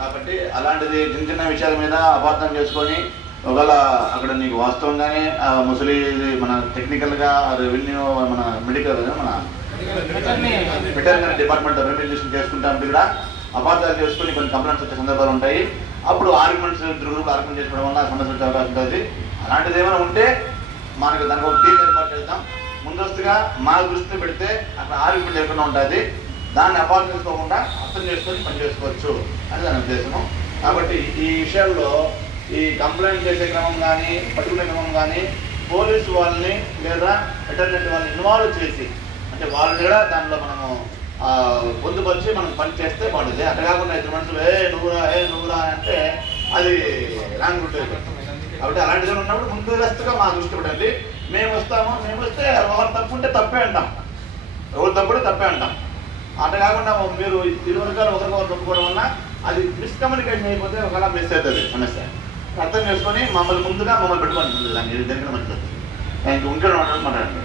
కాబట్టి అలాంటిది చిన్న చిన్న విషయాల మీద అపార్థం చేసుకొని ఒకవేళ అక్కడ నీకు వాస్తవంగానే ముసలి మన టెక్నికల్గా రెవెన్యూ మన మెడికల్ మన వెటర్నరీ డిపార్ట్మెంట్ రెమ్యూనరేషన్ చేసుకుంటాం కూడా అపార్థాలు చేసుకుని కొన్ని కంప్లైంట్స్ వచ్చే సందర్భాలు ఉంటాయి. అప్పుడు ఆర్గ్యుమెంట్స్ గ్రూప్ ఆర్గ్యుమెంట్ చేసుకోవడం వల్ల సమస్య వచ్చే అవకాశం ఉంటుంది. అలాంటిది ఏమైనా ఉంటే మనకు దానికి ఒక టీం ఏర్పాటు చేద్దాం. ముందస్తుగా మా దృష్టిలో పెడితే అక్కడ ఆర్గ్యుమెంట్ లేకుండా ఉంటుంది. దాన్ని అపార్థం చేసుకోకుండా అర్థం చేసుకొని పని చేసుకోవచ్చు అని దాని ఉద్దేశము. కాబట్టి ఈ విషయాల్లో ఈ కంప్లైంట్ చేసే క్రమం కానీ పట్టుకునే క్రమం కానీ పోలీసు వాళ్ళని లేదా వెటర్నరీ వాళ్ళని ఇన్వాల్వ్ చేసి అంటే వాళ్ళు కూడా దానిలో మనము పొందుపరిచి మనం పని చేస్తే బాగుంటుంది. అట్లా కాకుండా ఇద్దరు మనుషులు నువ్వురా అంటే అది రాంగ్ ఉంటుంది. కాబట్టి అలాంటిది ఉన్నప్పుడు ముందస్తుగా మా దృష్టి పెట్టండి. మేము వస్తే ఎవరు తప్పు ఉంటే తప్పే అంటాం, ఎవరు తప్పుడే తప్పే అంటాం. అట్లా కాకుండా మీరు ఇరు వర్గాలు ఒకరికొకరు తప్పుకోవడం వల్ల అది మిస్కమ్యూనికేషన్ అయిపోతే ఒకవేళ మిస్ అవుతుంది సమస్య. అర్థం చేసుకొని మమ్మల్ని ముందుగా పెట్టుకోండి. దాన్ని జరిగిన మంచిది. ఇంకే మాట్లాడండి.